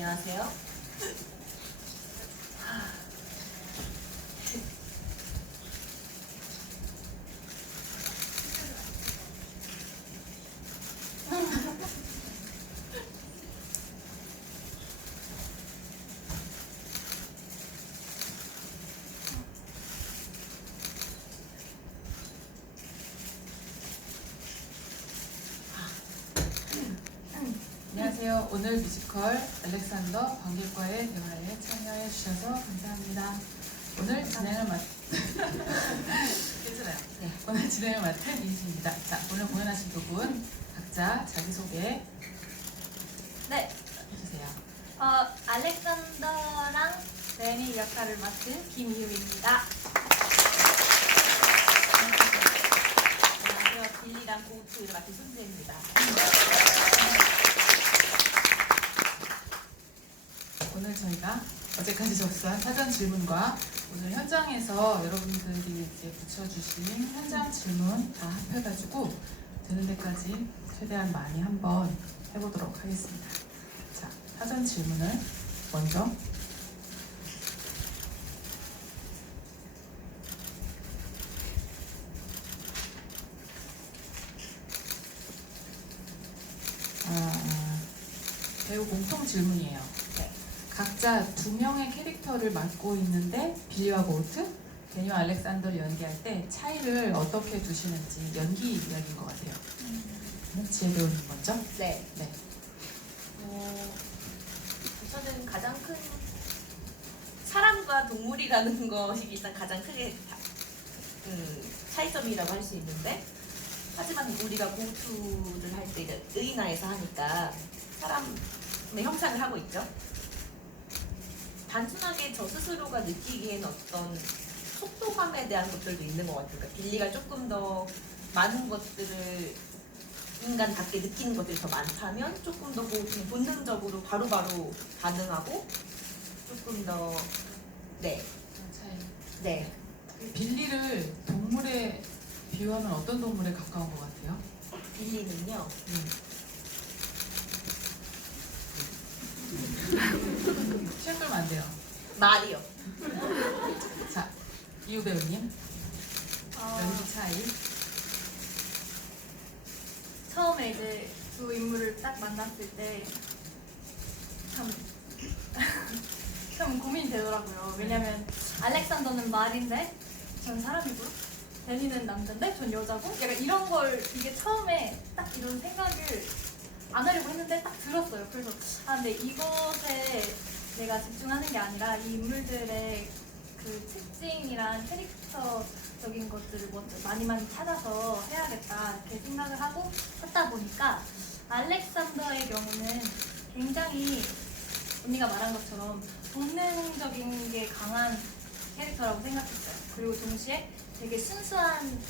안녕하세요. 안녕하세요. 오늘 뮤지컬 알렉산더 관객과의 대화에 참여해 주셔서 감사합니다. 오늘 진행을 괜찮아요. 네. 오늘 진행을 맡은 이수입니다. 자, 오늘 공연하신 두 분 각자 자기소개 네, 해주세요. 알렉산더랑 데니 역할을 맡은 김희우입니다. 안녕하세요. 빌리랑 고우투를 맡은 손재입니다. 오늘 저희가 어제까지 접수한 사전 질문과 오늘 현장에서 여러분들이 이제 붙여주신 현장 질문 다 합해가지고 되는 데까지 최대한 많이 한번 해보도록 하겠습니다. 자, 사전 질문을 먼저 배우 공통 질문이에요. 네. 각자 두 명의 캐릭터를 맡고 있는데 빌리와 고우트, 데니와 알렉산더를 연기할 때 차이를 어떻게 두시는지 연기 이야기인 것 같아요. 지혜 배우님 먼저. 네. 네. 저는 가장 큰 사람과 동물이라는 것이 일단 가장 크게 차이점이라고 할 수 있는데, 하지만 우리가 고우투를 할 때 의인화해서 하니까 사람의 형상을 하고 있죠. 단순하게 저 스스로가 느끼기에는 어떤 속도감에 대한 것들도 있는 것 같아요. 그러니까 빌리가 조금 더 많은 것들을 인간답게 느끼는 것들이 더 많다면 조금 더 본능적으로 바로바로 반응하고 조금 더 차이. 빌리를 동물에 비유하면 어떤 동물에 가까운 것 같아요? 빌리는요. 시험 끌면 안 돼요. 말이요. 자, 이유 배우님. 연기 차이. 처음에 이제 두 인물을 딱 만났을 때 참, 참 고민이 되더라고요. 왜냐면 알렉산더는 말인데 전 사람이고 데니는 남자인데 전 여자고 약간 이런 걸 이게 처음에 딱 이런 생각을 안 하려고 했는데 딱 들었어요. 그래서 근데 이것에 내가 집중하는 게 아니라 이 인물들의 그 특징이랑 캐릭터적인 것들을 먼저 많이 찾아서 해야겠다 이렇게 생각을 하고 했다 보니까 알렉산더의 경우는 굉장히 언니가 말한 것처럼 본능적인 게 강한 캐릭터라고 생각했어요. 그리고 동시에 되게 순수한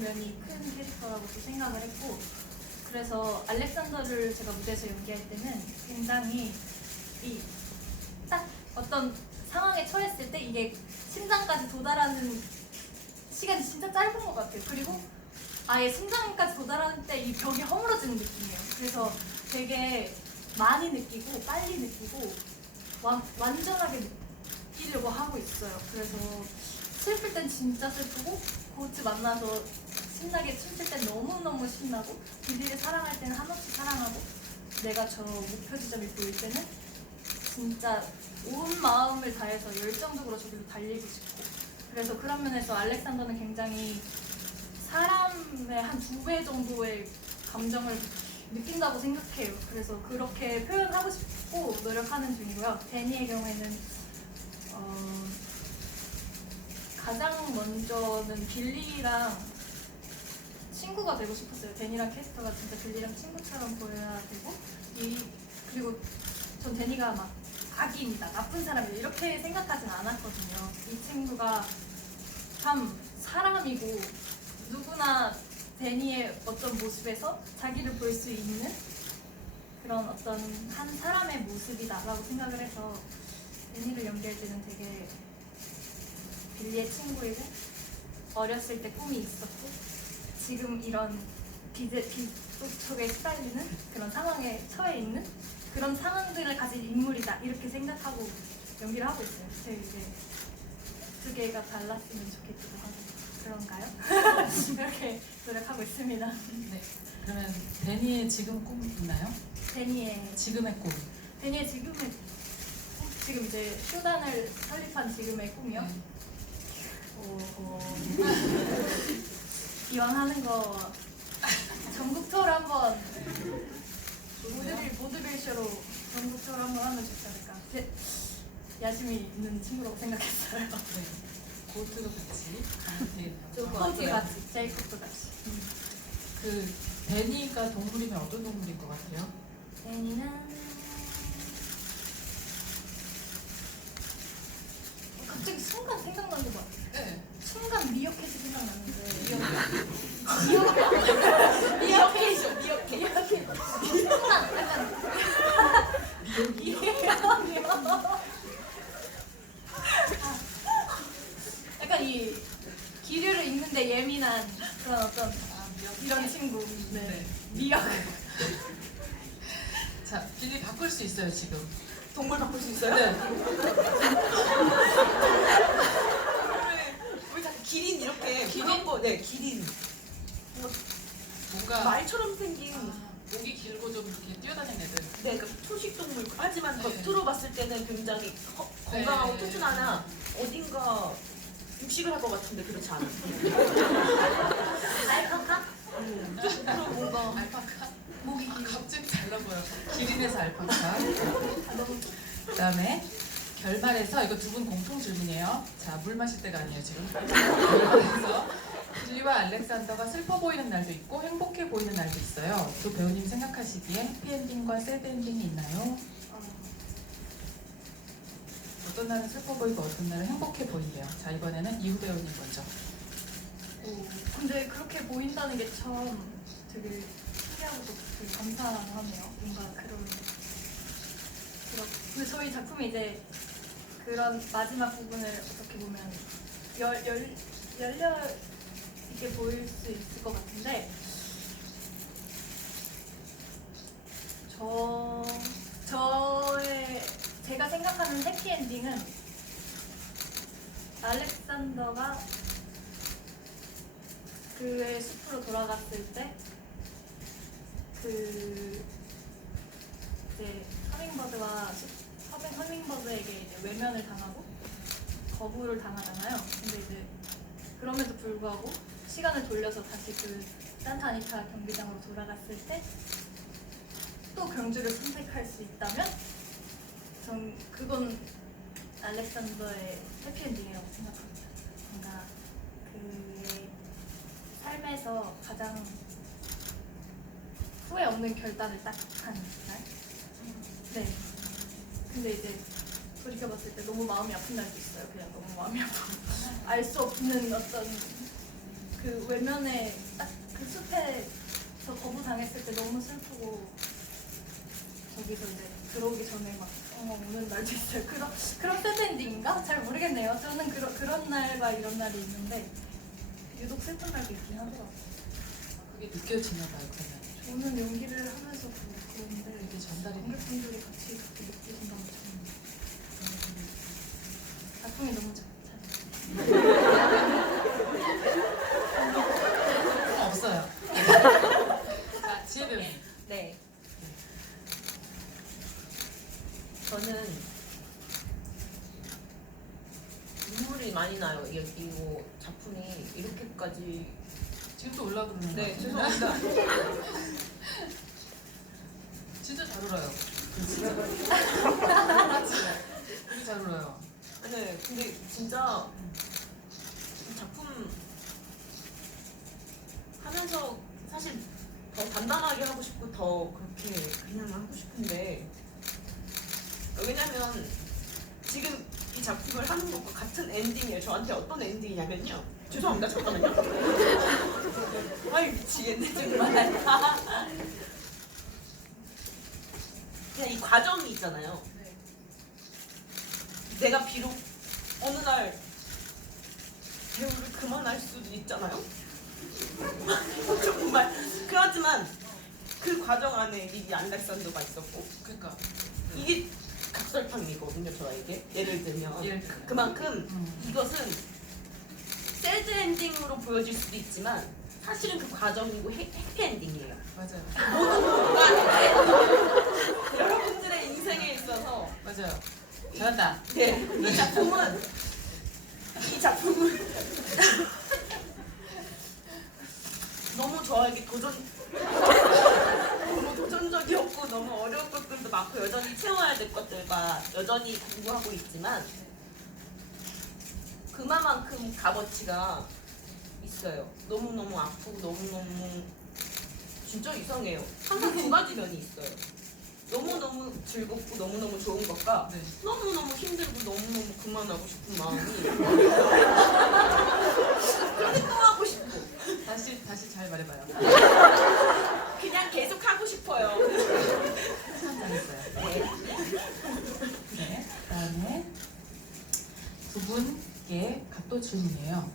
면이 큰 캐릭터라고도 생각을 했고, 그래서 알렉산더를 제가 무대에서 연기할 때는 굉장히 이 딱 어떤 상황에 처했을 때 이게 심장까지 도달하는 시간이 진짜 짧은 것 같아요. 그리고 아예 심장까지 도달하는 때 이 벽이 허물어지는 느낌이에요. 그래서 되게 많이 느끼고 빨리 느끼고 완전하게 느끼려고 하고 있어요. 그래서 슬플 땐 진짜 슬프고 고우트 만나서 신나게 춤출 땐 너무너무 신나고 빌리를 사랑할 때는 한없이 사랑하고 내가 저 목표 지점이 보일 때는 진짜 온 마음을 다해서 열정적으로 저기로 달리고 싶고, 그래서 그런 면에서 알렉산더는 굉장히 사람의 한 2배 정도의 감정을 느낀다고 생각해요. 그래서 그렇게 표현하고 싶고 노력하는 중이고요. 데니의 경우에는 가장 먼저는 빌리랑 친구가 되고 싶었어요. 데니랑 캐릭터가 진짜 빌리랑 친구처럼 보여야 되고, 그리고 전 데니가 막 악인이다, 나쁜 사람이다 이렇게 생각하진 않았거든요. 이 친구가 참 사람이고 누구나 데니의 어떤 모습에서 자기를 볼 수 있는 그런 어떤 한 사람의 모습이다라고 생각을 해서 데니를 연기할 때는 되게 빌리의 친구이고 어렸을 때 꿈이 있었고 지금 이런 빛 속에 시달리는 그런 상황에 처해 있는 그런 상황들을 가진 인물이다 이렇게 생각하고 연기를 하고 있어요. 제 이제 두 개가 달랐으면 좋겠기도 하고 그런가요? 이렇게 노력하고 있습니다. 네. 그러면 데니의 지금 꿈 있나요? 데니의 지금의 꿈. 지금 이제 쇼단을 설립한 지금의 꿈이요? 네. 이왕 하는 거 전국 투어를 한번 모드빌 쇼로 전국 투어를 한번 하면 좋지 않을까. 야심이 있는 친구라고 생각했어요. 네. 고트도 같이 가면 되겠네요. 좋을 것 코드 같아요. 같이, 제이콥도 같이. 그 데니가 동물이면 어떤 동물인 것 같아요? 데니는 갑자기 순간 생각나는 거 같아요. 네. 순간 미어캣이 생각났는데 미어캣 순간 약간 이 기류를 읽는데 예민한 그런 어떤 이런 친구. 네. 미역. 자, 빌리 바꿀 수 있어요 지금. 동물 바꿀 수 있어요? 네. 왜 자꾸 기린 이렇게 기린? 그런 거, 네 기린 뭔가 말처럼 생긴 목이 길고 좀 이렇게 뛰어다니는 애들. 네, 그 초식 동물 하지만 네. 겉으로 봤을 때는 굉장히 건강하고 네. 튼튼하나 어딘가 육식을 할 것 같은데 그렇지 않아요. 알파카? 그럼 뭔가 알파카. 목이 아, 갑자기 달라 보여. 기린에서 알파카. 너무 그다음에 결말에서 이거 두 분 공통 질문이에요. 자, 물 마실 때가 아니에요 지금. 결말에서 빌리와 알렉산더가 슬퍼 보이는 날도 있고 행복해 보이는 날도 있어요. 두 배우님 생각하시기에 해피엔딩과 새드엔딩이 있나요? 어떤 날은 슬퍼 보이고 어떤 날은 행복해 보인대요. 자, 이번에는 이후 배우님 먼저. 근데 그렇게 보인다는 게 참 되게 신기하고 또 되게 감사하네요. 뭔가 근데 저희 작품이 이제 그런 마지막 부분을 어떻게 보면 열려 있게 보일 수 있을 것 같은데 제가 생각하는 해피엔딩은 알렉산더가 그의 숲으로 돌아갔을 때 이제 허밍버드에게 이제 외면을 당하고 거부를 당하잖아요. 근데 이제 그럼에도 불구하고 시간을 돌려서 다시 그 산타아니타 경기장으로 돌아갔을 때 또 경주를 선택할 수 있다면 전 그건 알렉산더의 해피엔딩이라고 생각합니다. 뭔가 그의 삶에서 가장 후회 없는 결단을 딱 한 날? 네. 근데 이제 돌이켜봤을 때 너무 마음이 아픈 날도 있어요. 그냥 너무 마음이 아프고 알 수 없는 어떤 그 외면에 딱 그 숲에서 거부당했을 때 너무 슬프고 저기서 이제 들어오기 전에 막 우는 날도 있어요. 그런 새드엔딩인가? 잘 모르겠네요. 저는 그런 날과 이런 날이 있는데 유독 슬픈 날도 있긴 하더라고요. 그게 느껴지나 봐요, 그러면. 저는 연기를 하면서 그런데 이게 전달이 돼요. 관객분들이 같이 그렇게 느끼신다고 저는 작품이 너무 잘 없어요. 자, 지혜 배우님. 네. 저는 눈물이 많이 나요. 이거 작품이 이렇게까지. 지금도 올라 그러는 네, 거 죄송합니다. 진짜 잘 울어요. 되게 잘 울어요. 네, 근데 진짜 이 작품 하면서 사실 더 단단하게 하고 싶고 더 그렇게 그냥 하고 싶은데 왜냐면 지금 이 작품을 하는 것과 같은 엔딩이에요. 저한테 어떤 엔딩이냐면요. 죄송합니다. 잠깐만요. 아이 미치겠네 정말. 그냥 이 과정이 있잖아요. 네. 내가 비록 어느 날 배우를 그만할 수도 있잖아요. 정말 그렇지만 그 과정 안에 리비 알렉산더가 있었고 그러니까 이게 각설탕이거든요 저에게. 예를 들면 예를 들면 그만큼 이것은 새드 엔딩으로 보여질 수도 있지만 사실은 그 과정이고 해피엔딩이에요. 맞아요. 여러분들의 인생에 있어서 맞아요. 잘한다. 네, 이 작품은 너무 저에게 너무 도전적이었고 너무 어려운 것들도 많고 여전히 채워야 될 것들과 여전히 공부하고 있지만 그만큼 값어치가 있어요. 너무너무 아프고 너무너무 진짜 이상해요. 항상 두 가지 면이 있어요. 너무너무 즐겁고 너무너무 좋은 것과 네. 너무너무 힘들고 너무너무 그만하고 싶은 마음이 근데 또 하고 싶고 다시 잘 말해봐요. 그냥 계속 하고 싶어요. 참 잘했어요. 네. 네. 그다음에 두 분께 각도 질문이에요.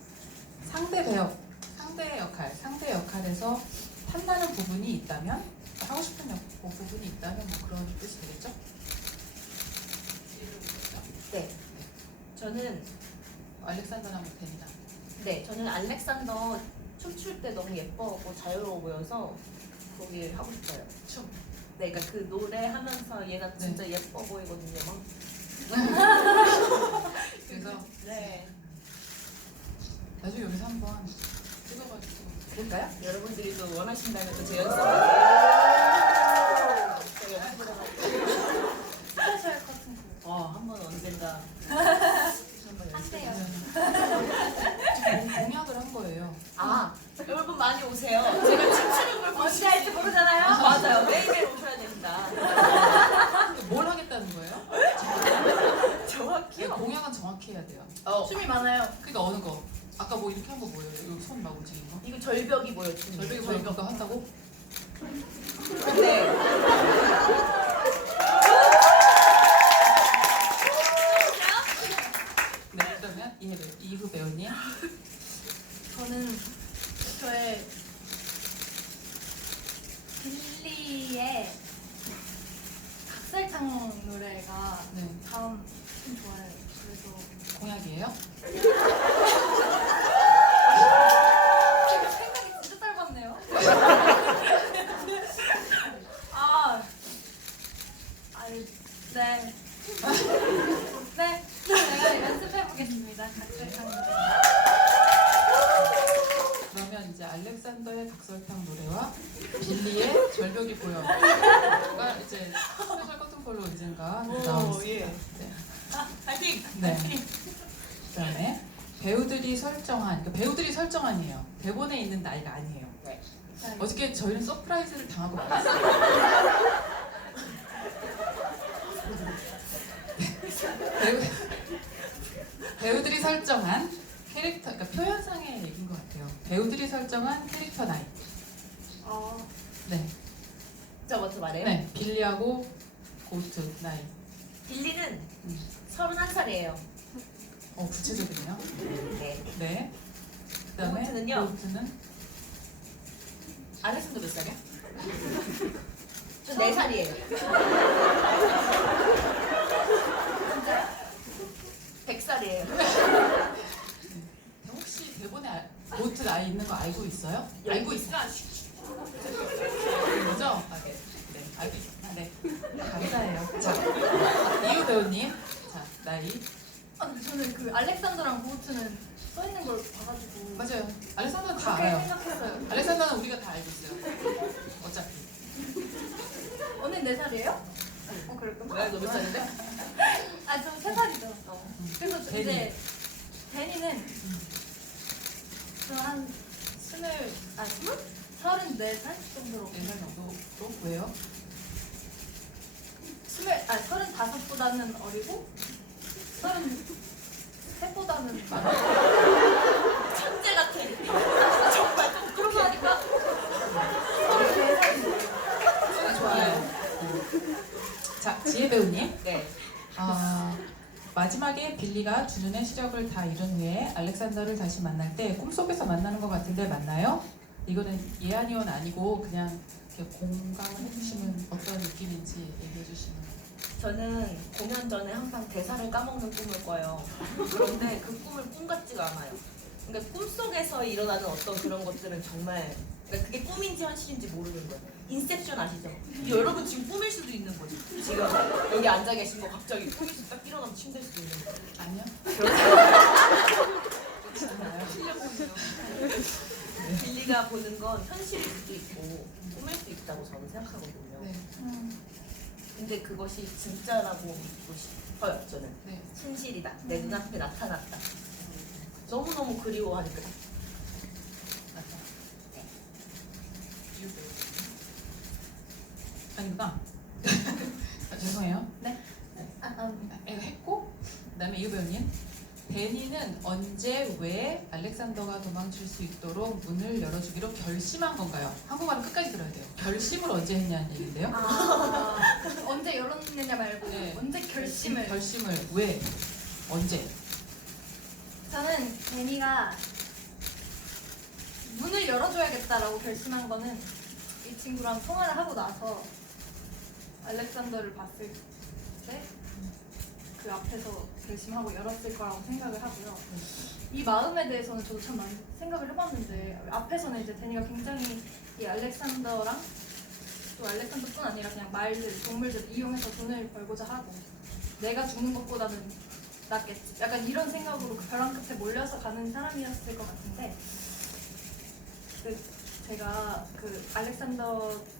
상대 역할에서 탐나는 부분이 있다면 하고 싶은 부분이 있다면 뭐 그런 뜻이 되겠죠? 네. 저는 알렉산더나 모텐이다. 저는 알렉산더 춤출 때 너무 예뻐하고 자유로워 보여서 거기 하고 싶어요. 춤. 네, 그러니까 그 노래 하면서 얘가 네. 진짜 예뻐 보이거든요. 막. 그래서 네. 나중에 여기서 한번 찍어가지고 그럴까요? 여러분들이 또 원하신다면 또 제 연습. 제가 연습을 해가지고. 스페셜 커튼 콜. 한번 언젠가. 한번 하세요. 공약을 한 거예요. 여러분 많이 오세요. 제가 춤추는 걸 언제 할지 모르잖아요. 맞아요. 매일매일 오셔야 됩니다. 뭘 하겠다는 거예요? 정확히요? 공약은 정확히 해야 돼요. 춤이 많아요. 그러니까 어느 거? 아까 뭐 이렇게 한 거 뭐예요? 이거 손 막 움직인 거? 이거 절벽이 뭐였지 절벽이 보여 그거 한다고? 네. 네, 그러면 이후 배우님. 저는 저의 빌리의 각설탕 노래가 네, 참 좋아요. 그래서 공약이에요? 생각이 진짜 짧았네요. 네. 네, 제가 연습해 보겠습니다. 각설탕 노래. 그러면 이제 알렉산더의 각설탕 노래와 빌리의 절벽이 보여가 이제 스페셜 커튼콜로 언젠가 나오겠습니다. 예. 네. 파이팅! 네. 그다음에 배우들이 설정한이에요. 대본에 있는 나이가 아니에요. 네. 어저께 저희는 서프라이즈를 당하고 말았어요. 배우들이 설정한 캐릭터, 그러니까 표현상의 얘기인 것 같아요. 배우들이 설정한 캐릭터 나이. 네, 저 먼저 말해요? 네, 빌리하고 고트 나이. 빌리는 31살이에요. 구체적이네요. 네. 네. 그다음에 고트는요? 고트는 알렉산더 몇 살이야? 저 4살이에요. 100살이에요. 혹시 대본에 고트 나이 있는 거 알고 있어요? 알고 있어. 그죠? 네. 네, 알고 있어. 네. 감사해요. 자, 이유 배우님. 자, 나이. 근데 저는 그 알렉산더랑 고우트는 써 있는 걸 봐가지고 맞아요. 알렉산더는 다 그렇게 알아요. 생각했어요. 알렉산더는 우리가 다 알고 있어요. 어차피. 언니 4살이에요? 그랬구나. 왜? 너 몇 살인데? 저 3살이죠. 그래서 데니. 이제 데니는 저한 34살 정도로 4살 정도로 왜요? 35보다는 어리고 33보다는 많아. 천재 같아. 정말 그러고 하니까 34살인데 좋아요. 자, 지혜 배우님. 네. 마지막에 빌리가 주눈의 시력을 다 잃은 후에 알렉산더를 다시 만날 때 꿈속에서 만나는 것 같은데 맞나요? 이거는 예 아니오는 아니고 그냥 이렇게 공감을 해주시면 어떤 느낌인지 얘기해주시면. 저는 공연 전에 항상 대사를 까먹는 꿈을 꿔요. 그런데 그 꿈을 꿈 같지가 않아요. 그러니까 꿈속에서 일어나는 어떤 그런 것들은 정말 그러니까 그게 꿈인지 현실인지 모르는 거예요. 인셉션 아시죠? 여러분 지금 꿈일 수도 있는 거죠. 지금 여기 앉아 계신 거 갑자기 꿈에서 딱 일어나면 침대일 수도 있는 거예요. 아니요? 그렇잖아요. 빌리가 보는 건 현실일 수도 있고 꿈일 수도 있다고 저는 생각하거든요. 네. 근데 그것이 진짜라고 믿고 싶어요. 저는 네. 진실이다. 내 눈앞에 나타났다. 너무너무 그리워하니까. 맞아. 아니구나. 아, 죄송해요. 네. 이거 했고, 그다음에 이유 배우님. 데니는 언제 왜 알렉산더가 도망칠 수 있도록 문을 열어주기로 결심한 건가요? 한국말은 끝까지 들어야 돼요. 결심을 언제 했냐는 얘기인데요. 언제 열었느냐 말고 네. 언제 결심을. 결심을 왜? 언제? 저는 데니가 문을 열어줘야겠다라고 결심한 거는 이 친구랑 통화를 하고 나서 알렉산더를 봤을 때 그 앞에서 결심하고 열었을 거라고 생각을 하고요. 이 마음에 대해서는 저도 참 많이 생각을 해봤는데 앞에서는 이제 데니가 굉장히 이 알렉산더랑 또 알렉산더뿐 아니라 그냥 말들, 동물들 이용해서 돈을 벌고자 하고 내가 죽는 것보다는 낫겠지. 약간 이런 생각으로 그 벼랑 끝에 몰려서 가는 사람이었을 것 같은데 제가 그 알렉산더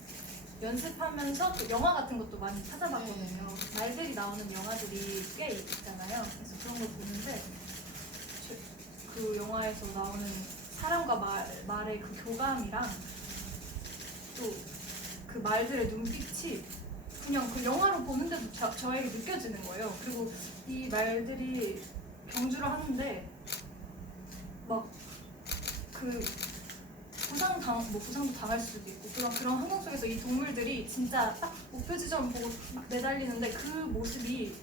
연습하면서 그 영화 같은 것도 많이 찾아봤거든요. 말들이 나오는 영화들이 꽤 있잖아요. 그래서 그런 걸 보는데 그 영화에서 나오는 사람과 말의 그 교감이랑 또 그 말들의 눈빛이 그냥 그 영화로 보는데도 저에게 느껴지는 거예요. 그리고 이 말들이 경주를 하는데 막 그 부상도 당할 수도 있고 그런 환경 속에서 이 동물들이 진짜 딱 목표 지점 보고 막 내달리는데 그 모습이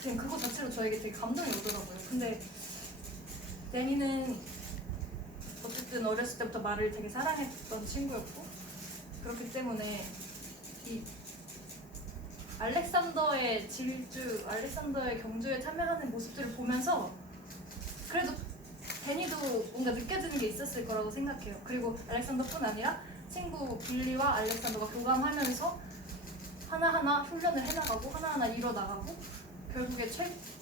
그냥 그거 자체로 저에게 되게 감동이 오더라고요. 근데 데니는 어쨌든 어렸을 때부터 말을 되게 사랑했던 친구였고 그렇기 때문에 이 알렉산더의 질주, 알렉산더의 경주에 참여하는 모습들을 보면서 그래도 데니도 뭔가 느껴지는 게 있었을 거라고 생각해요. 그리고 알렉산더뿐 아니라 친구 빌리와 알렉산더가 교감하면서 하나하나 훈련을 해나가고 하나하나 이뤄나가고 결국에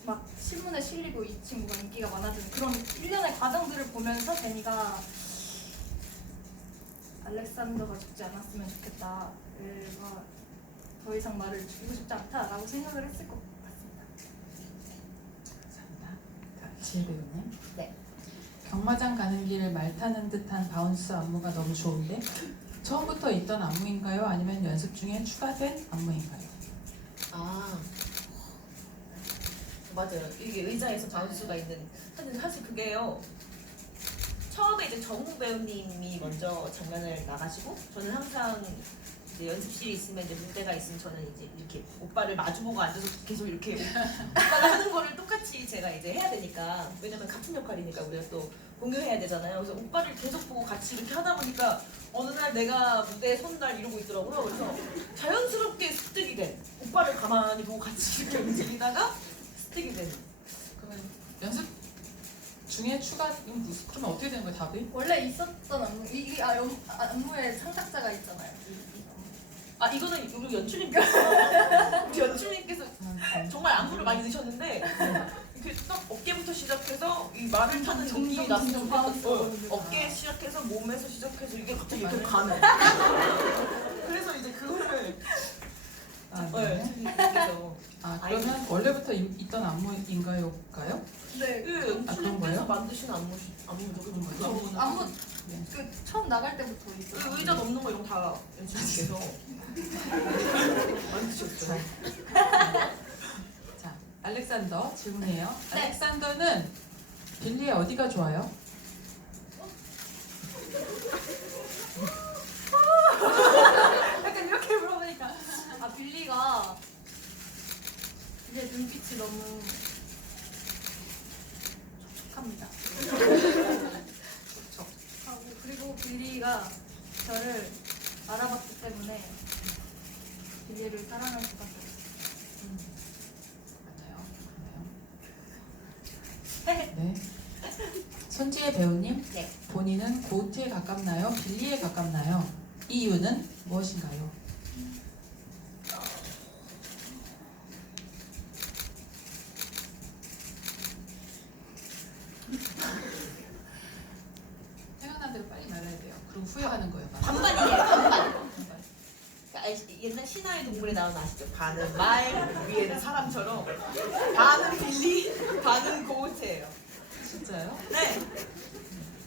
막 신문에 실리고 이 친구가 인기가 많아지는 그런 일련의 과정들을 보면서 데니가 알렉산더가 죽지 않았으면 좋겠다. 얘가 더 이상 말을 죽이고 싶지 않다라고 생각을 했을 것 같습니다. 감사합니다. 자, 지혜 배우님. 네. 경마장 가는 길 말 타는 듯한 바운스 안무가 너무 좋은데 처음부터 있던 안무인가요? 아니면 연습 중에 추가된 안무인가요? 아 맞아요. 이게 의자에서 바운스가 있는 사실 그게요. 처음에 이제 정우 배우님이 먼저 장면을 나가시고 저는 항상 이제 연습실이 있으면 이제 무대가 있으면 저는 이제 이렇게 오빠를 마주보고 앉아서 계속 이렇게 오빠가 하는 거를 똑같이 제가 이제 해야 되니까 왜냐면 같은 역할이니까 우리가 또 공유해야 되잖아요. 그래서 오빠를 계속 보고 같이 이렇게 하다 보니까 어느 날 내가 무대에 선 날 이러고 있더라고요. 그래서 자연스럽게 습득이 된 오빠를 가만히 보고 같이 이렇게 움직이다가 습득이 된. 그러면 연습 중에 추가인 무슨 그러면 어떻게 되는 거예요? 답이? 원래 있었던 안무, 안무의 창작자가 있잖아요. 아 이거는 우리 연출님께서 우리 연출님께서 정말 안무를 많이 넣으셨는데 이렇게 딱 어깨부터 시작해서 이 말을 타는 느낌이 났으면 좋겠어. 어깨 시작해서 몸에서 시작해서 이게 갑자기 이렇게 가는. 그래서 이제 그거를 연출님께서 그러면 원래부터 있던 안무인가요? 네. 그 그런 연출님께서 거예요? 만드신 안무죠. 그죠? 안무 그 처음 나갈 때부터 있어요. 그 의자 넘는 거 이런 거 다 연출님께서 만드셨어요. 자, 알렉산더 질문이에요. 네. 알렉산더는 빌리의 어디가 좋아요? 약간 이렇게 물어보니까 빌리가 이제 눈빛이 너무 촉촉합니다. 촉촉하고 그리고 빌리가 저를 알아봤기 때문에 빌리를 사랑할 수밖에 없어요. 맞아요. 네. 손지혜 배우님, 네. 본인은 고트에 가깝나요? 빌리에 가깝나요? 이유는 무엇인가요? 생각난 대로 빨리 말해야 돼요. 그럼 후회하는 거예요. 반반이에요. 반반. 그러니까 옛날 신화의 동물에 나오는 아시죠? 반은 말 위에는 사람처럼 반은 빌리, 반은 고우체예요. 진짜요? 네.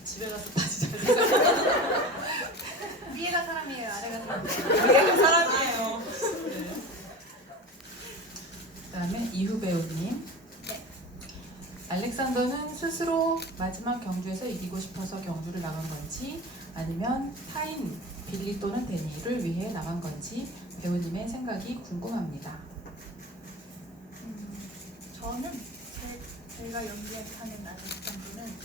집에 가서 다시 잘 생각해요. 위에가 사람이에요, 아래가 사람. 위에가 사람이에요. 네. 그다음에 이후 배우님. 네. 알렉산더는 스스로 마지막 경주에서 이기고 싶어서 경주를 나간 건지 아니면 타인 빌리 또는 데니를 위해 나간 건지 배우님의 생각이 궁금합니다. 저는 제가 연기하는 알렉산더는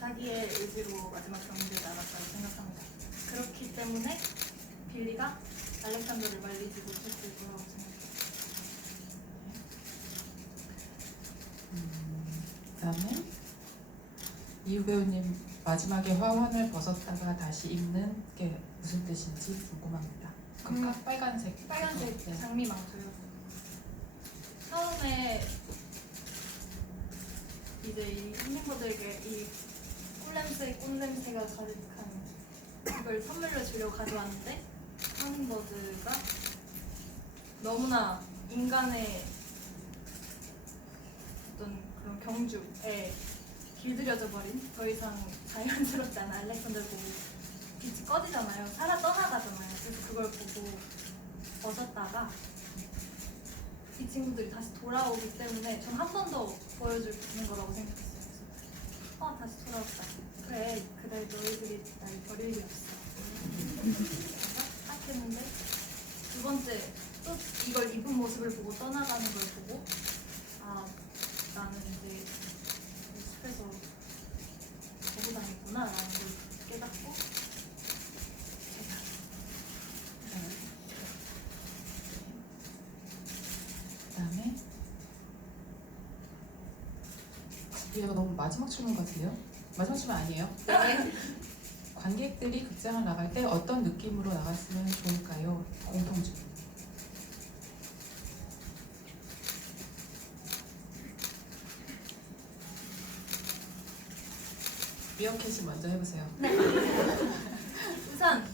자기의 의지로 마지막 경기에 나갔다고 생각합니다. 그렇기 때문에 빌리가 알렉산더를 말리지 못했을 거라고 생각해요. 그다음에 이후 배우님 마지막에 화환을 벗었다가 다시 입는 게 무슨 뜻인지 궁금합니다. 빨간색. 빨간색 네. 장미 망토요. 처음에 이제 이 손님분들에게 이 꽃냄새가 가득한 이걸 선물로 주려고 가져왔는데 허밍버드가 너무나 인간의 어떤 그런 경주에 길들여져 버린 더 이상 자연스럽지 않은 알렉산더를 보고 빛이 꺼지잖아요. 살아 떠나가잖아요. 그래서 그걸 보고 벗었다가 이 친구들이 다시 돌아오기 때문에 전 한 번 더 보여주는 거라고 생각했어요. 그래서 다시 돌아왔다. 그래 너희들이 날 버릴 리 없어. 그래서 딱 했는데 두 번째 또 이걸 입은 모습을 보고 떠나가는 걸 보고 나는 이제 숲에서 거부당했구나 라는 걸 깨닫고 그다음에 얘가 너무 마지막 질문 같은데요? 마지막 질문 아니에요? 네. 관객들이 극장을 나갈 때 어떤 느낌으로 나갔으면 좋을까요? 공통 질문. 미어캣이 먼저 해보세요. 우선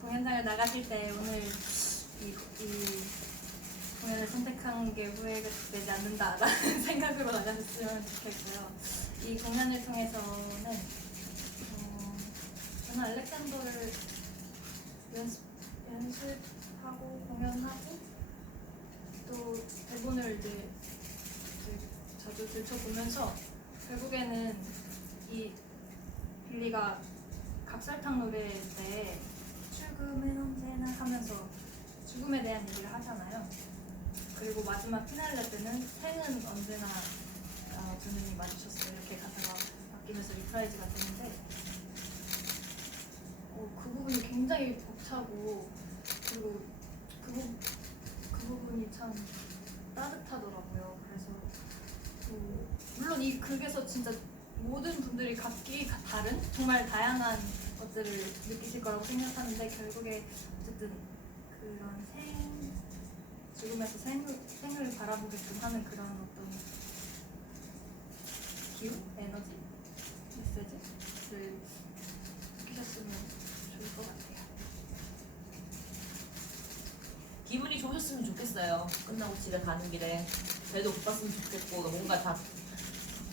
공연장을 나가실 때 오늘 이 공연을 선택한 게 후회되지 않는다라는 생각으로 나가셨으면 좋겠고요. 이 공연을 통해서는 저는 알렉산더를 연습하고 공연하고 또 대본을 이제 자주 들춰보면서 결국에는 이 빌리가 각설탕 노래 때 출금은 언제나 하면서 죽음에 대한 얘기를 하잖아요. 그리고 마지막 피날레 때는 생은 언제나 두 눈이 마주쳤어요. 이렇게 가사가 바뀌면서 리프라이즈가 되는데 그 부분이 굉장히 벅차고 그리고 그 부분이 참 따뜻하더라고요. 그래서 물론 이 극에서 진짜 모든 분들이 각기 다른 정말 다양한 것들을 느끼실 거라고 생각하는데 결국에 어쨌든 그런 죽음에서 생을 바라보게끔 하는 그런 어떤 기운, 에너지, 메시지를 느끼셨으면 좋을 것 같아요. 기분이 좋으셨으면 좋겠어요. 끝나고 집에 가는 길에 배도 고팠으면 좋겠고 뭔가 다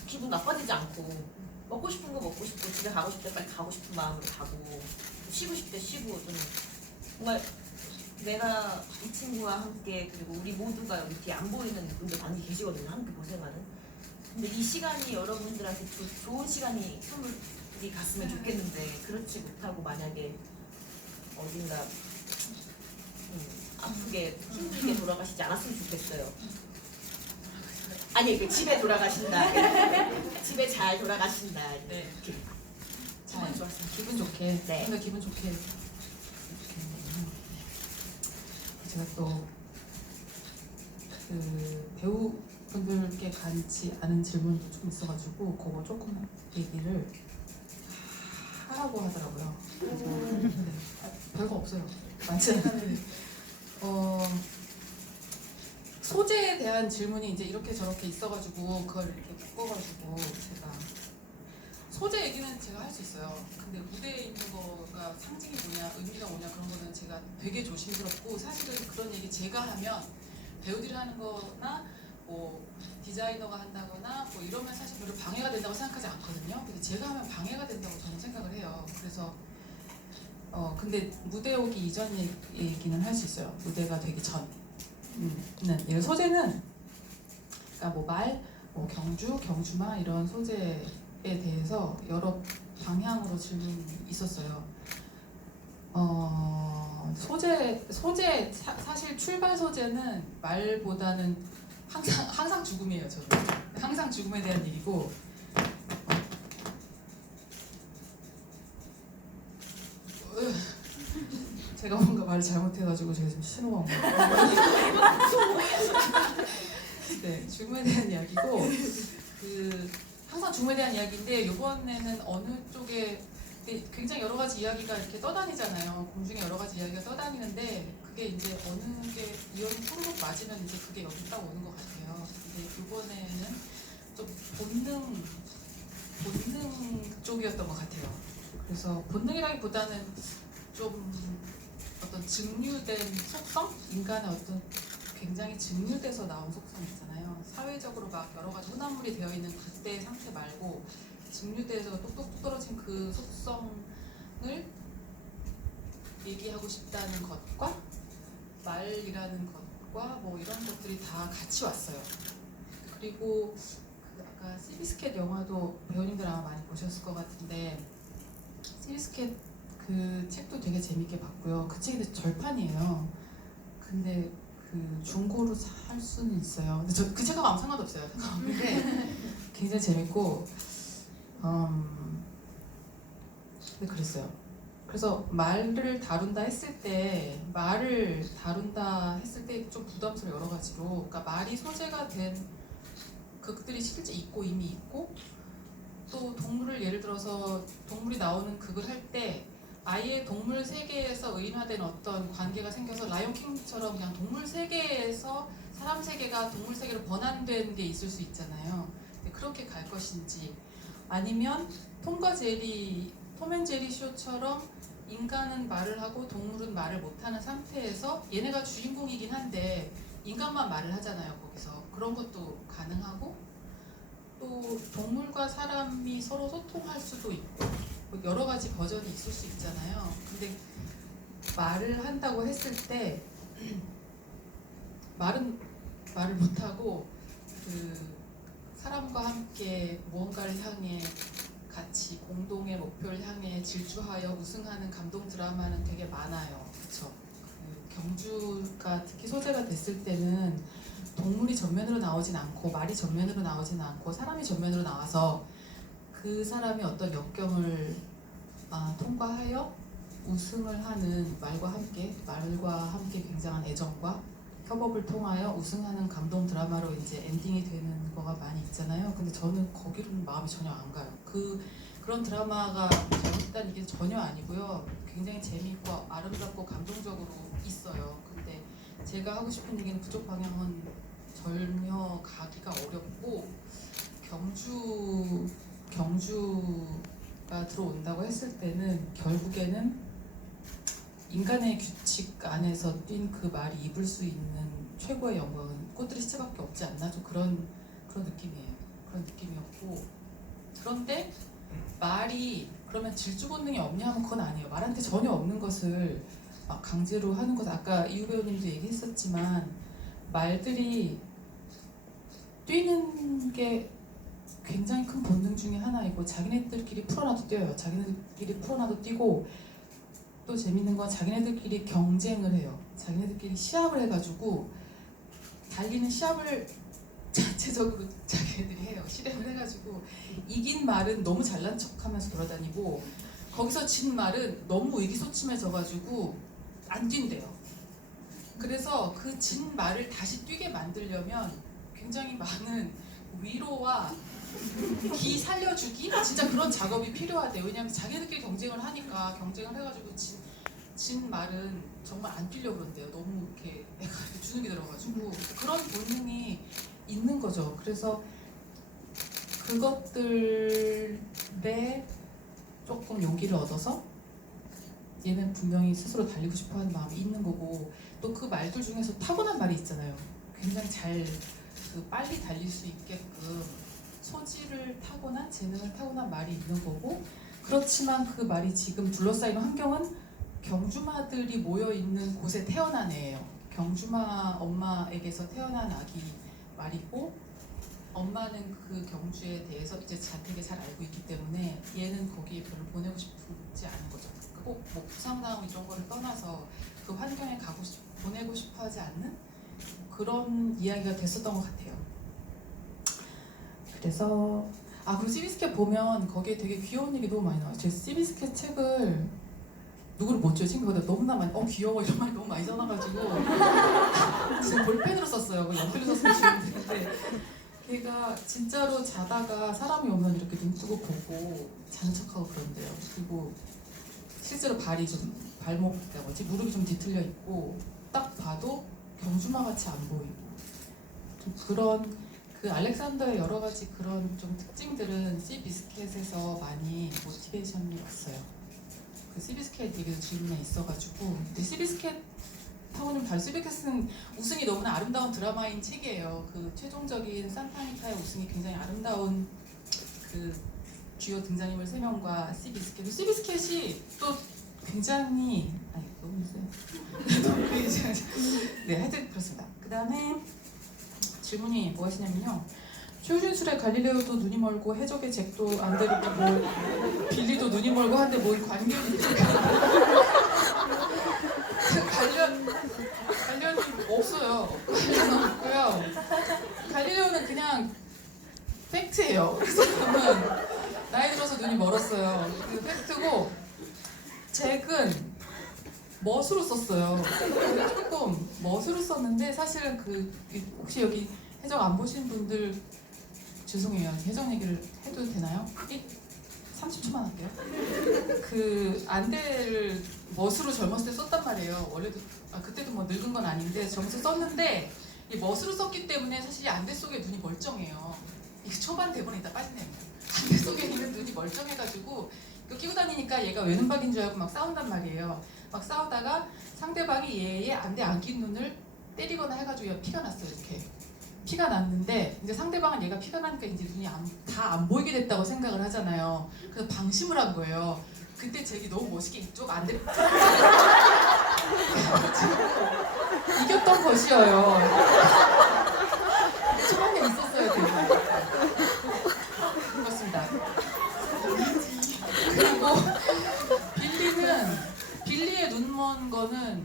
기분 나빠지지 않고 먹고 싶은 거 먹고 싶고 집에 가고 싶을 때 빨리 가고 싶은 마음으로 가고 쉬고 싶을 때 쉬고 좀 정말 내가 이 친구와 함께 그리고 우리 모두가 여기 뒤에 안 보이는 분들 많이 계시거든요. 함께 고생하는. 근데 이 시간이 여러분들한테 좋은 시간이 선물이 갔으면 좋겠는데 그렇지 못하고 만약에 어딘가 아프게 힘들게 돌아가시지 않았으면 좋겠어요. 아니 그 집에 돌아가신다. 집에 잘 돌아가신다. 네. 이렇게. 기분 좋았어요. 기분 좋게. 네. 근데 기분 좋게. 제가 또 그 배우분들께 간지 않은 질문도 좀 있어가지고 그거 조금 얘기를 하라고 하더라고요. 그래서 네. 별거 없어요. 많지 않은데 소재에 대한 질문이 이제 이렇게 저렇게 있어가지고 그걸 이렇게 묶어가지고 제가 소재 얘기는 제가 할 수 있어요. 근데 무대에 있는 거가 상징이 뭐냐, 의미가 뭐냐 그런 거는 제가 되게 조심스럽고 사실은 그런 얘기 제가 하면 배우들이 하는 거나 뭐 디자이너가 한다거나 뭐 이러면 사실 별로 방해가 된다고 생각하지 않거든요. 근데 제가 하면 방해가 된다고 저는 생각을 해요. 그래서 근데 무대 오기 이전 얘기는 할 수 있어요. 무대가 되기 전. 이 소재는 그러니까 뭐 말, 뭐 경주마 이런 소재에 대해서 여러 방향으로 질문이 있었어요. 사실 출발 소재는 말보다는 항상 죽음이에요. 저는 항상 죽음에 대한 얘기고. 제가 뭔가 말을 잘못해가지고 제가 지금 신호가 온 거예요. 네, 죽음에 대한 이야기고 항상 죽음에 대한 이야기인데 이번에는 어느 쪽에 굉장히 여러 가지 이야기가 이렇게 떠다니잖아요. 공중에 여러 가지 이야기가 떠다니는데 그게 이제 어느 게 이연이 푸르륵 맞으면 이제 그게 여기 딱 오는 것 같아요. 근데 이번에는 좀 본능 쪽이었던 것 같아요. 그래서 본능이라기보다는 좀 어떤 증류된 속성? 인간의 어떤 굉장히 증류돼서 나온 속성 있잖아요. 사회적으로 막 여러 가지 혼합물이 되어 있는 그때의 상태 말고 증류돼서 똑똑 떨어진 그 속성을 얘기하고 싶다는 것과 말이라는 것과 뭐 이런 것들이 다 같이 왔어요. 그리고 아까 시비스캣 영화도 배우님들 아마 많이 보셨을 것 같은데 시비스캣 그 책도 되게 재밌게 봤고요. 그 책이 절판이에요. 근데 그 중고로 살 수는 있어요. 근데 저 그 책하고 아무 상관도 없어요. 상관없는데 굉장히 재밌고 근데 그랬어요. 그래서 말을 다룬다 했을 때 좀 부담스러워 여러 가지로. 그러니까 말이 소재가 된 극들이 실제 이미 있고 또 동물을 예를 들어서 동물이 나오는 극을 할 때 아예 동물 세계에서 의인화된 어떤 관계가 생겨서 라이온킹처럼 그냥 동물 세계에서 사람 세계가 동물 세계로 번안된 게 있을 수 있잖아요. 그렇게 갈 것인지 아니면 톰 앤 제리 쇼처럼 인간은 말을 하고 동물은 말을 못하는 상태에서 얘네가 주인공이긴 한데 인간만 말을 하잖아요. 거기서 그런 것도 가능하고 또 동물과 사람이 서로 소통할 수도 있고 여러 가지 버전이 있을 수 있잖아요. 근데 말을 한다고 했을 때 말을 못하고 그 사람과 함께 무언가를 향해 같이 공동의 목표를 향해 질주하여 우승하는 감동 드라마는 되게 많아요. 그렇죠? 그 경주가 특히 소재가 됐을 때는 동물이 전면으로 나오진 않고 말이 전면으로 나오진 않고 사람이 전면으로 나와서 그 사람이 어떤 역경을 통과하여 우승을 하는 말과 함께 굉장한 애정과 협업을 통하여 우승하는 감동 드라마로 이제 엔딩이 되는 거가 많이 있잖아요. 근데 저는 거기로는 마음이 전혀 안 가요. 그런 드라마가 잘못된 게 전혀 아니고요. 굉장히 재미있고 아름답고 감동적으로 있어요. 근데 제가 하고 싶은 얘기는 그쪽 방향은 전혀 가기가 어렵고 경주가 들어온다고 했을 때는 결국에는 인간의 규칙 안에서 뛴 그 말이 입을 수 있는 최고의 영광은 꽃들의 시체밖에 없지 않나? 좀 그런 느낌이에요. 그런 느낌이었고 그런데 말이 그러면 질주 본능이 없냐 하면 그건 아니에요. 말한테 전혀 없는 것을 막 강제로 하는 것. 아까 이유 배우님도 얘기했었지만 말들이 뛰는 게 굉장히 큰 본능 중에 하나이고 자기네들끼리 풀어놔도 뛰어요. 자기네들끼리 풀어놔도 뛰고 또 재밌는 건 자기네들끼리 경쟁을 해요. 자기네들끼리 시합을 해가지고 달리는 시합을 자체적으로 자기네들이 해요. 실행을 해가지고 이긴 말은 너무 잘난 척하면서 돌아다니고 거기서 진 말은 너무 의기소침해져가지고 안 뛴대요. 그래서 그 진 말을 다시 뛰게 만들려면 굉장히 많은 위로와 기 살려주기? 진짜 그런 작업이 필요하대요. 왜냐하면 자기네들끼리 경쟁을 하니까 경쟁을 해가지고 진 말은 정말 안 뛰려고 그런대요. 너무 이렇게 애가 주눅이 들어가지고 그런 본능이 있는 거죠. 그래서 그것들에 조금 용기를 얻어서 얘는 분명히 스스로 달리고 싶어하는 마음이 있는 거고 또 그 말들 중에서 타고난 말이 있잖아요. 굉장히 잘 빨리 달릴 수 있게끔 소질을 타고난 재능을 타고난 말이 있는 거고 그렇지만 그 말이 지금 둘러싸이는 환경은 경주마들이 모여 있는 곳에 태어난 애예요. 경주마 엄마에게서 태어난 아기 말이고 엄마는 그 경주에 대해서 이제 되게 잘 알고 있기 때문에 얘는 거기에 별로 보내고 싶지 않은 거죠. 꼭 뭐 부상당하고 이런 거를 떠나서 그 환경에 보내고 싶어하지 않는 그런 이야기가 됐었던 것 같아요. 그래서 그리고 시비스켓 보면 거기에 되게 귀여운 얘기 너무 많이 나와요. 제 시비스켓 책을 누구를 못 줘요. 친구보다 너무나 많이 귀여워 이런 말이 너무 많이 써놔가지고 진짜 볼펜으로 썼어요. 연필로 썼으면 좋은데 걔가 진짜로 자다가 사람이 오면 이렇게 눈 뜨고 보고 자는 척하고 그런대요. 그리고 실제로 발이 좀 무릎이 좀 뒤틀려 있고 딱 봐도 경주마 같이 안 보이고 좀 그런 그 알렉산더의 여러 가지 그런 좀 특징들은 시비스켓에서 많이 모티베이션이 왔어요. 그 시비스켓 얘기도 질문에 있어가지고 근데 시비스켓하고 좀 다른 시비스켓은 우승이 너무나 아름다운 드라마인 책이에요. 그 최종적인 산타니타의 우승이 굉장히 아름다운 그 주요 등장인물 3명과 시비스켓이 또 굉장히 너무 있어요. 네, 하여튼 그렇습니다. 그 다음에 질문이 무엇이냐면요. 최우준술의 갈릴레오도 눈이 멀고 해적의 잭도 안 되고 뭐 빌리도 눈이 멀고 한데 뭔 관계는 관련이 없어요. 관련 없고요. 갈릴레오는 그냥 팩트예요. 그래서 저는 나이 들어서 눈이 멀었어요. 그 팩트고 잭은 멋으로 썼어요. 조금 멋으로 썼는데 사실은 혹시 여기 해적 안 보신 분들 죄송해요. 해적 얘기를 해도 되나요? 30초만 할게요. 그 안대를 멋으로 젊었을 때 썼단 말이에요. 원래도 그때도 뭐 늙은 건 아닌데 젊었을 때 썼는데 이 멋으로 썼기 때문에 사실 이 안대 속에 눈이 멀쩡해요. 이 초반 대본에 있다 빠지네요. 안대 속에 있는 눈이 멀쩡해가지고 이거 끼고 다니니까 얘가 외눈박인 줄 알고 막 싸운단 말이에요. 막 싸우다가 상대방이 얘의 안대 안 낀 눈을 때리거나 해가지고 얘가 피가 났어요. 이렇게 피가 났는데 이제 상대방은 얘가 피가 나니까 이제 눈이 다 안 보이게 됐다고 생각을 하잖아요. 그래서 방심을 한 거예요. 그때 잭이 너무 멋있게 이쪽 안대 이겼던 것이어요. 초반에 있었어요. 그렇습니다. 그리고 빌리의 눈 먼 거는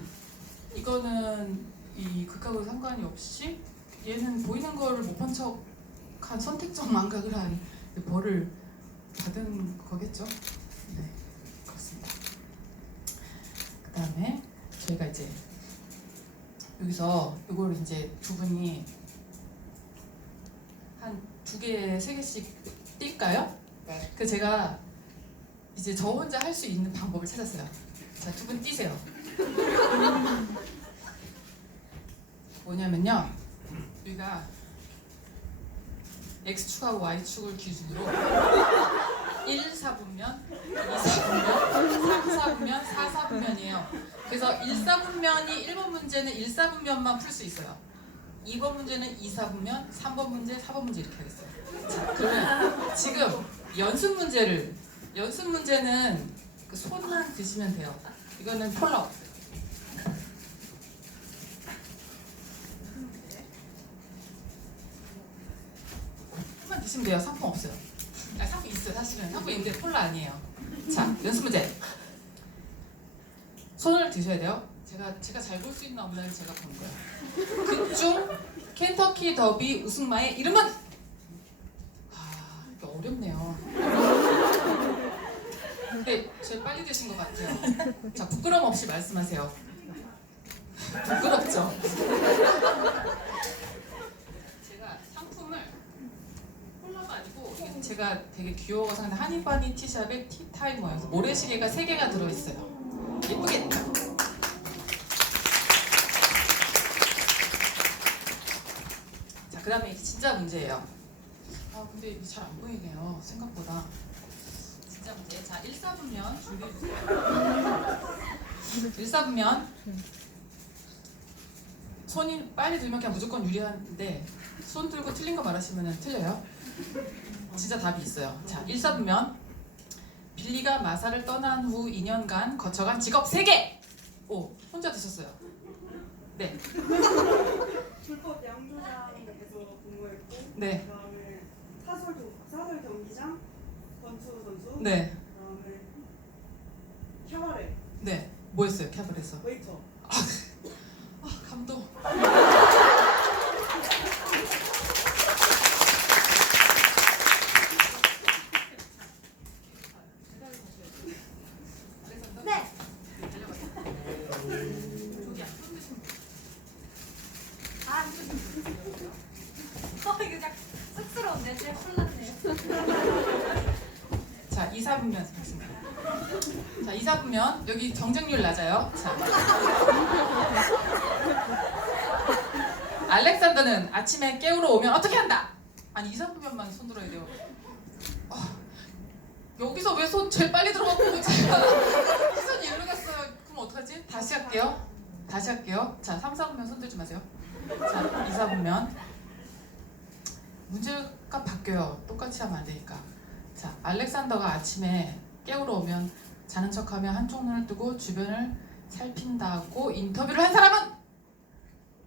이거는 이 극하고 상관이 없이 얘는 보이는 거를 못 본 척한 선택적 망각을 한 벌을 받은 거겠죠. 네, 그렇습니다. 그 다음에 저희가 이제 여기서 이걸 이제 두 분이 한 2개, 3개씩 뛸까요? 네. 그 제가 이제 저 혼자 할 수 있는 방법을 찾았어요. 자, 2분 뛰세요. 뭐냐면요. 우리가 X축하고 Y축을 기준으로 1, 4분면, 2, 4분면, 3, 4분면, 4, 4분면이에요. 그래서 1, 4분면이 1번 문제는 1, 4분면만 풀 수 있어요. 2번 문제는 2, 4분면, 3번 문제, 4번 문제 이렇게 하겠어요. 자, 그러면 지금 연습 문제는 그 손만 드시면 돼요. 이거는 폴라웃. 손만 드시면 돼요. 상품 없어요. 상품 있어요. 사실은 상품 있는데 폴라 아니에요. 자, 연습 문제. 손을 드셔야 돼요. 제가 잘 볼 수 있나 없나를 제가 본 거예요. 그중 켄터키 더비 우승마의 이름은 이거 어렵네요. 근데 제일 빨리 되신 것 같아요. 자, 부끄럼 없이 말씀하세요. 부끄럽죠? 제가 상품을 콜라가 아니고 이게 제가 되게 귀여워서 하는 하니바니 티샵의 티타이머예요. 모래시계가 3개가 들어있어요. 예쁘겠다. 자, 그 다음에 진짜 문제예요. 근데 이게 잘 안 보이네요. 생각보다. 진짜 문제. 자, 1사분면 준비해주세요. 1사분면 손이 빨리 들면 그냥 무조건 유리한데 손 들고 틀린 거 말하시면 틀려요. 진짜 답이 있어요. 자, 1사분면 빌리가 마사를 떠난 후 2년간 거쳐간 직업 3개! 오, 혼자 드셨어요. 네. 불법 양조장에서 근무했고, 네. 그다음에 사설 경기장 권투 선수, 네. 그다음에 캬바레 네. 뭐 했어요, 캡을에서? 웨이터. 감동. 네. 아, 이거 약간 쑥스러운데 제가 콜랐네요. 자, 2사분면 했습니다. 자, 2사분면 여기 경쟁률 낮아요. 자. 알렉산더는 아침에 깨우러 오면 어떻게 한다? 아니, 2사분면만 손 들어야 돼요. 여기서 왜 손 제일 빨리 들어갔고 제가 시선이 일로 갔어요. 그럼 어떡하지? 다시 할게요. 자, 3, 4분면 손 들지 마세요. 자, 2, 4분면 문제가 바뀌어요. 똑같이 하면 안 되니까. 자, 알렉산더가 아침에 깨우러 오면 자는 척하며 한쪽 눈을 뜨고 주변을 살핀다고 인터뷰를 한 사람은?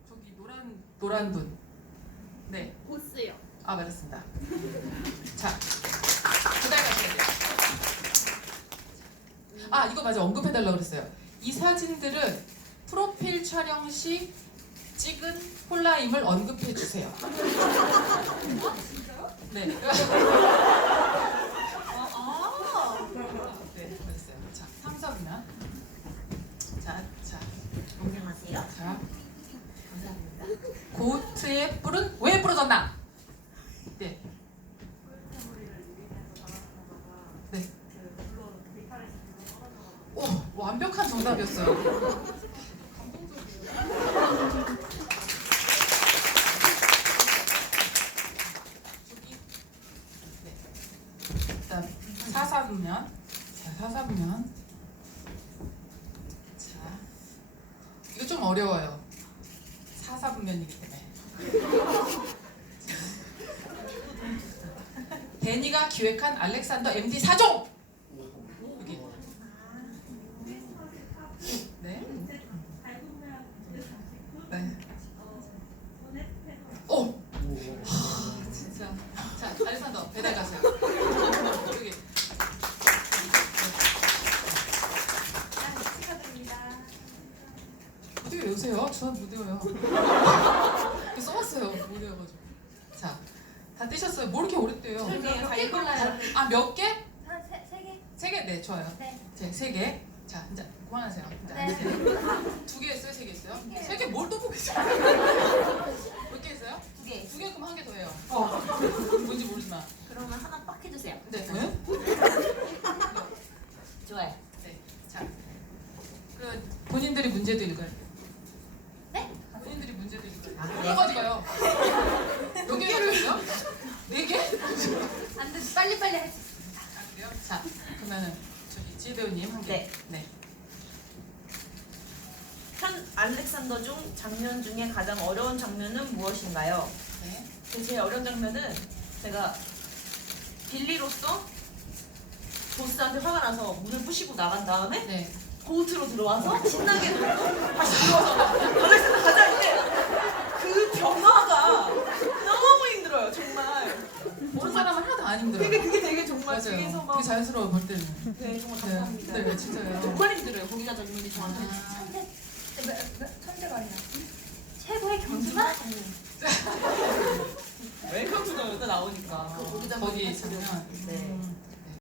저기 노란 분. 네. 보스요. 맞았습니다. 자, 그다음 가셔야 돼요. 이거 맞아. 언급해달라고 그랬어요. 이 사진들은 프로필 촬영 시 찍은 콜라임을 언급해주세요. 네. 네, 그랬어요. 자, 3, 4분면. 자. 안녕하세요. 자, 감사합니다. 고트의 뿔은 왜 부러졌나? 네. 네. 오, 완벽한 정답이었어요. 감동적이에요. 네. 일단 4사분면. 자, 4사분면. 자, 이거 좀 어려워요. 4사분면이기 때문에. 데니가 기획한 알렉산더 MD 4종! 여기. 네. 네. 오! 진짜. 자, 알렉산더 배달 가세요. 여기. 축하드립니다. 어떻게 외우세요? 저는 못 외워요. 써봤어요. 못 외워가지고. 자, 다 떼셨어요. 뭐 이렇게 오래 떼요? 몇개 골라요? 몇 개? 한 세 개? 3개? 네, 좋아요. 네. 네, 3개. 자, 이제 그만하세요. 이제 네. 앉으세요. 2개 했어요? 3개 했어요? 3개 뭘 또 보겠어요? 몇 개 했어요? 2개. 2개 그럼 1개 더 해요. 뭔지 모르지만. 그러면 하나 빡 해주세요. 네. 좋아요. 네. 자, 그 본인들이 문제도 읽어요. 네? 본인들이 문제도 읽어요. 네. 몇 가지 가요? 몇 개를 했어요? 4개? 안 돼, 빨리빨리 할 수 있습니다. 그래요? 자, 그러면은 저기 지혜 배우님 한 개. 네. 네. 현 알렉산더 중 장면 중에 가장 어려운 장면은 무엇인가요? 네. 제일 어려운 장면은 제가 빌리로서 보스한테 화가 나서 문을 부시고 나간 다음에 네. 고트로 들어와서 신나게 놀고 다시 들어와서 알렉산더 가자 했는데 그 변화가 너무 힘들어요 정말. 모르는 사람은 하나도 안 힘들어요. 그게 되게 정말 뒤에서 맞아요. 막 되게 자연스러워 볼 때는. 네 정말 네. 감사합니다. 네, 진짜요. 정말 힘들어요 거기가 장면이 저한테. 아, 천재가 아니라 최고의 경주가? 웰컴 투 더 나오니까. 거기 있으면 네.